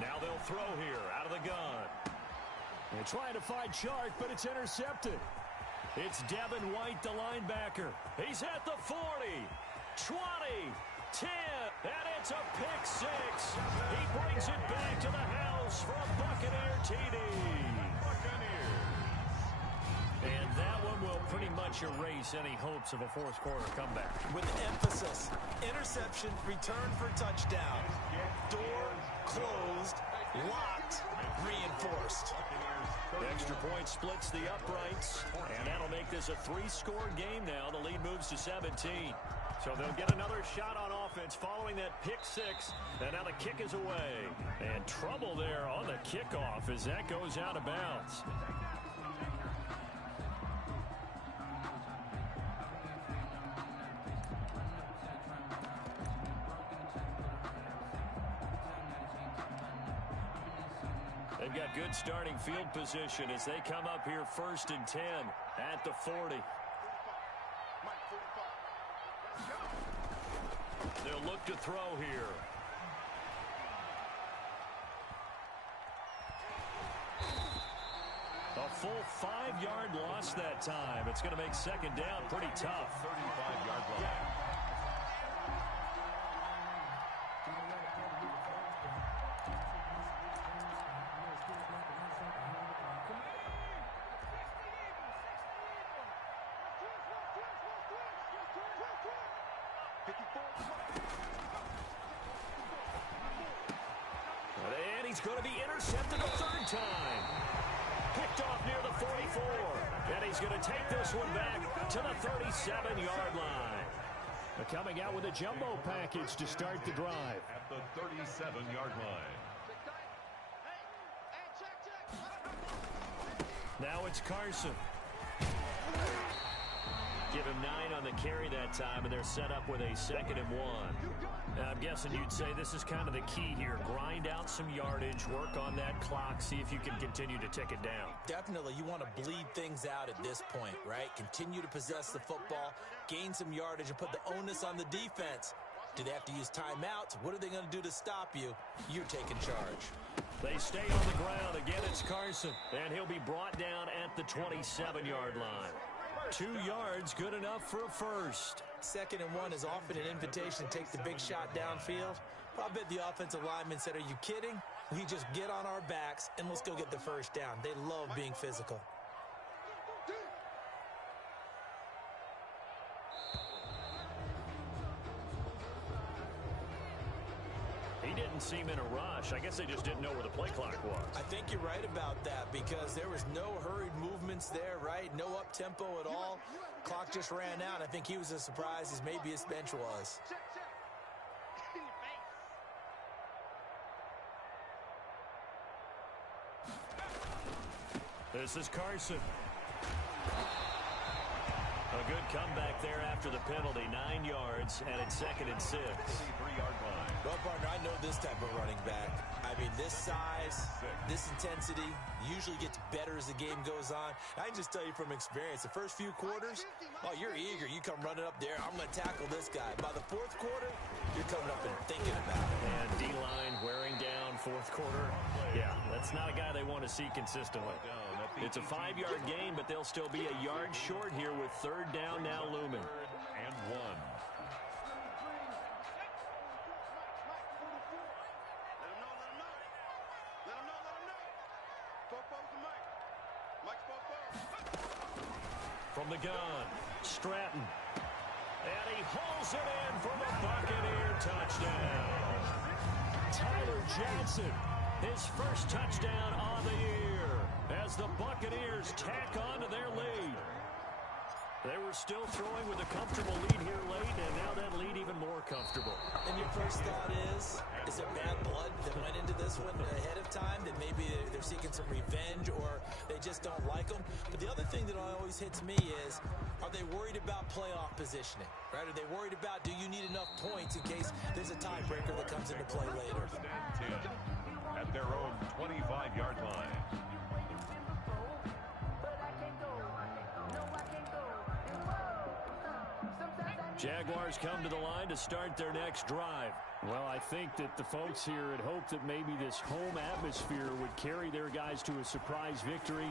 Now they'll throw here out of the gun. They're trying to find Chark, but it's intercepted. It's Devin White, the linebacker. He's at the 40, 20, 10, and it's a pick 6. He brings it back to the house for a Buccaneer TD. And that one will pretty much erase any hopes of a fourth-quarter comeback. With emphasis, interception, return for touchdown. Door closed, locked, reinforced. The extra point splits the uprights, and that'll make this a 3-score game now. The lead moves to 17. So they'll get another shot on offense following that pick 6, and now the kick is away. And trouble there on the kickoff as that goes out of bounds. They've got good starting field position as they come up here 1st and 10 at the 40. They'll look to throw here. A full 5-yard loss that time. It's going to make 2nd down pretty tough. 35-yard line. he's going to be intercepted a third time. Picked off near the 44. And he's going to take this one back to the 37-yard line. Coming out with a jumbo package to start the drive. At the 37-yard line. Now it's Carson. Give him 9 on the carry that time, and they're set up with a 2nd and 1. Now, I'm guessing you'd say this is kind of the key here. Grind out some yardage, work on that clock, see if you can continue to tick it down. Definitely, you want to bleed things out at this point, right? Continue to possess the football, gain some yardage, and put the onus on the defense. Do they have to use timeouts? What are they going to do to stop you? You're taking charge. They stay on the ground. Again, it's Carson, and he'll be brought down at the 27-yard line. 2 yards, good enough for a first. 2nd and 1 is often an invitation to take the big shot downfield. I bet the offensive lineman said, are you kidding? We just get on our backs and let's go get the first down. They love being physical. He didn't seem in a rush. I guess they just didn't know where the play clock was. I think you're right about that because there was no hurried movements there, right? No up-tempo at all. Clock just ran out. I think he was as surprised as maybe his bench was. This is Carson. A good comeback there after the penalty. 9 yards, and it's 2nd and 6. 3-yard line. Well, partner, I know this type of running back. I mean, this size, this intensity usually gets better as the game goes on. I can just tell you from experience, the first few quarters, oh, you're eager. You come running up there. I'm going to tackle this guy. By the 4th quarter, you're coming up and thinking about it. And D-line wearing down 4th quarter. Yeah, that's not a guy they want to see consistently. It's a 5-yard gain, but they'll still be a yard short here with 3rd down now looming. 3rd and 1. From the gun, Stratton. And he hauls it in for the Buccaneer touchdown. Tyler Johnson, his first touchdown on the year as the Buccaneers tack on to their lead. They were still throwing with a comfortable lead here late, and now that lead even more comfortable. And your first thought is it bad blood that went into this one ahead of time, that maybe they're seeking some revenge or they just don't like them? But the other thing that always hits me is, are they worried about playoff positioning, right? Are they worried about, do you need enough points in case there's a tiebreaker that comes into play later? 1st and 10 at their own 25-yard line. Jaguars come to the line to start their next drive. Well, I think that the folks here had hoped that maybe this home atmosphere would carry their guys to a surprise victory,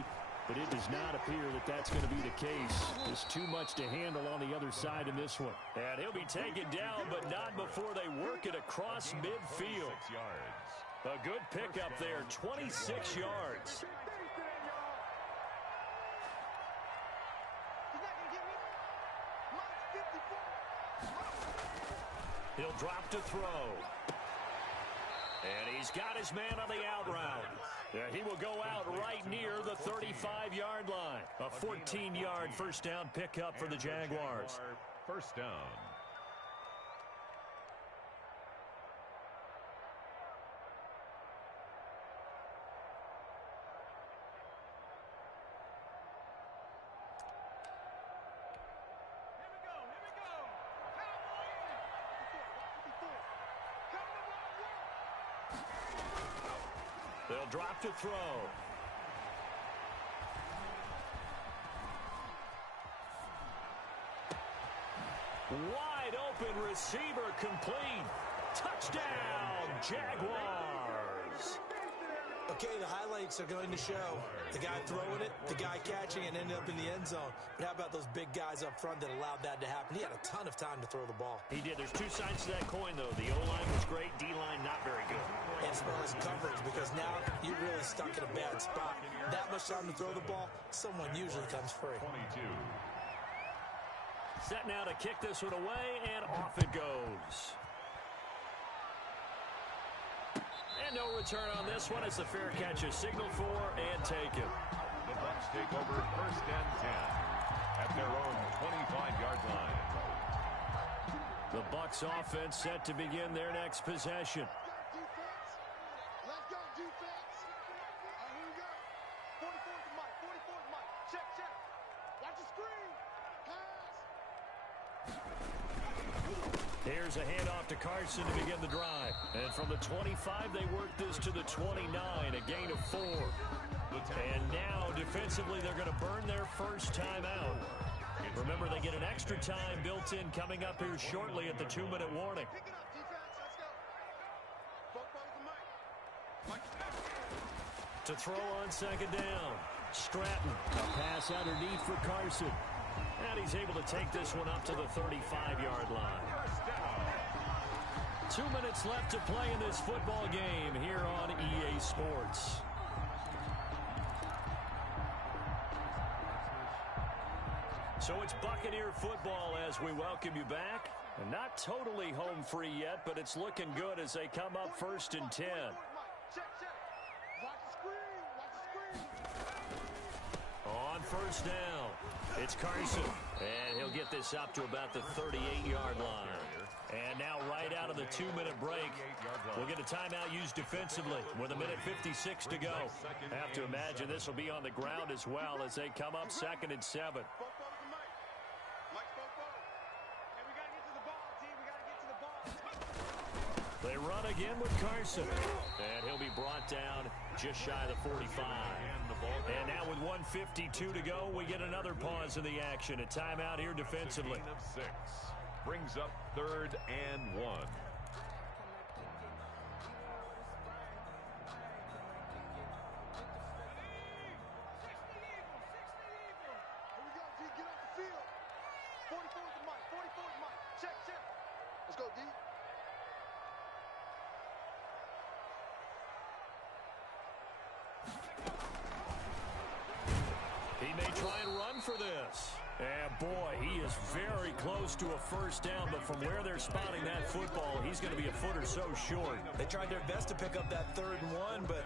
but it does not appear that that's going to be the case. There's too much to handle on the other side in this one. And he'll be taken down, but not before they work it across midfield. 6 yards. A good pickup there, 26 yards. He'll drop to throw. And he's got his man on the out route. He will go out right near the 35-yard line. A 14-yard first down pickup for the Jaguars. First down. They'll drop to throw. Wide open receiver complete. Touchdown, Jaguars. Okay, the highlights are going to show the guy throwing it, the guy catching it, and ended up in the end zone. But how about those big guys up front that allowed that to happen? He had a ton of time to throw the ball. He did. There's 2 sides to that coin, though. The O-line was great. D-line not very good. And as well as coverage, because now you're really stuck in a bad spot. That much time to throw the ball, someone usually comes free. 22. Set now to kick this one away, and off it goes. And no return on this one. It's a fair catch, a signal for, and take it. The Bucs take over 1st and 10 at their own 25-yard line. The Bucs offense set to begin their next possession. Let's go, defense. Here we go. 44's the mic. 44's the mic. Check, check. Watch the screen. Pass. Here's a handoff to Carson to begin the drive. And from the 25, they work this to the 29, a gain of 4. And now, defensively, they're going to burn their first time out. Remember, they get an extra time built in coming up here shortly at the 2-minute warning. Pick it up, defense. Let's go. 44's the mic. To throw on 2nd down. Stratton, a pass underneath for Carson. And he's able to take this one up to the 35-yard line. 2 minutes left to play in this football game here on EA Sports. So it's Buccaneer football as we welcome you back. And not totally home free yet, but it's looking good as they come up 1st and 10. Check, check. Watch the screen. Watch the screen. On 1st down, it's Carson. And he'll get this up to about the 38-yard line. And now right out of the 2-minute break, we'll get a timeout used defensively with 1:56 to go. Have to imagine this will be on the ground as well as they come up 2nd and 7. They run again with Carson. And he'll be brought down just shy of the 45. And now with 1:52 to go, we get another pause in the action. A timeout here defensively. Of 6 brings up 3rd and 1. Here we go, D. Get off the field. 44's the mic. 44's the mic. Check, check. Let's go, D. He may try and run for this. And boy, he is very close to a 1st down, but from where they're spotting that football, he's going to be a foot or so short. They tried their best to pick up that 3rd and 1, but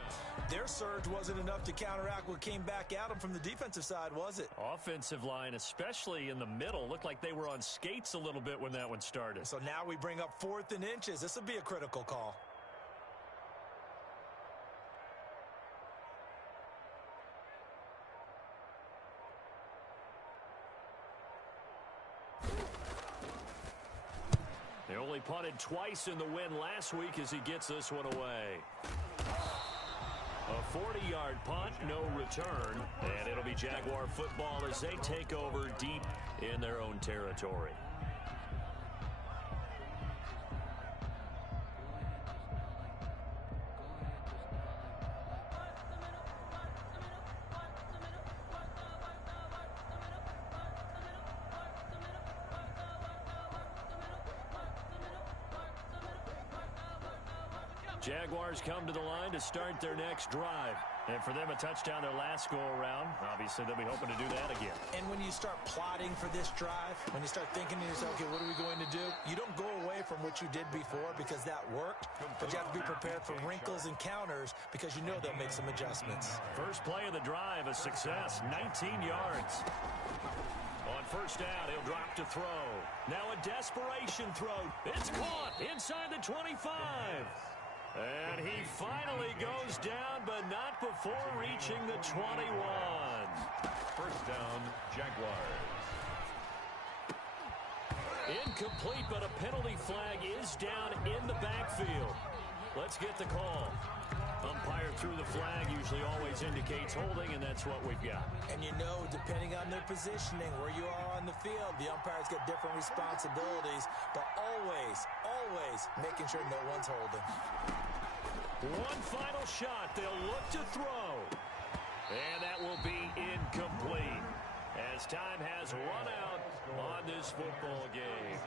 their surge wasn't enough to counteract what came back at them from the defensive side, was it? Offensive line, especially in the middle, looked like they were on skates a little bit when that one started. So now we bring up 4th and inches. This will be a critical call. They only punted twice in the win last week as he gets this one away. A 40-yard punt, no return, and it'll be Jaguar football as they take over deep in their own territory. Jaguars come to the line to start their next drive. And for them, a touchdown their last go-around. Obviously, they'll be hoping to do that again. And when you start plotting for this drive, when you start thinking to yourself, okay, what are we going to do? You don't go away from what you did before because that worked, but you have to be prepared for wrinkles and counters because you know they'll make some adjustments. First play of the drive, a success, 19 yards. On 1st down, he'll drop to throw. Now a desperation throw. It's caught inside the 25. And he finally goes down, but not before reaching the 21. 1st down, Jaguars. Incomplete, but a penalty flag is down in the backfield. Let's get the call. Umpire threw the flag, usually always indicates holding, and that's what we've got. And you know, depending on their positioning, where you are on the field, the umpires get different responsibilities, but always making sure no one's holding. One final shot. They'll look to throw. And that will be incomplete as time has run out on this football game.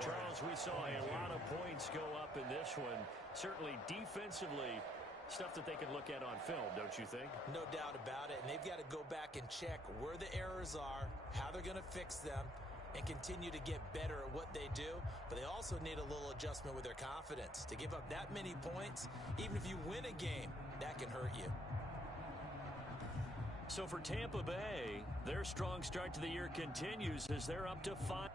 Charles, we saw a lot of points go up in this one. Certainly defensively, stuff that they can look at on film, don't you think? No doubt about it. And they've got to go back and check where the errors are, how they're going to fix them, and continue to get better at what they do, but they also need a little adjustment with their confidence. To give up that many points, even if you win a game, that can hurt you. So for Tampa Bay, their strong start to the year continues as they're up to 5.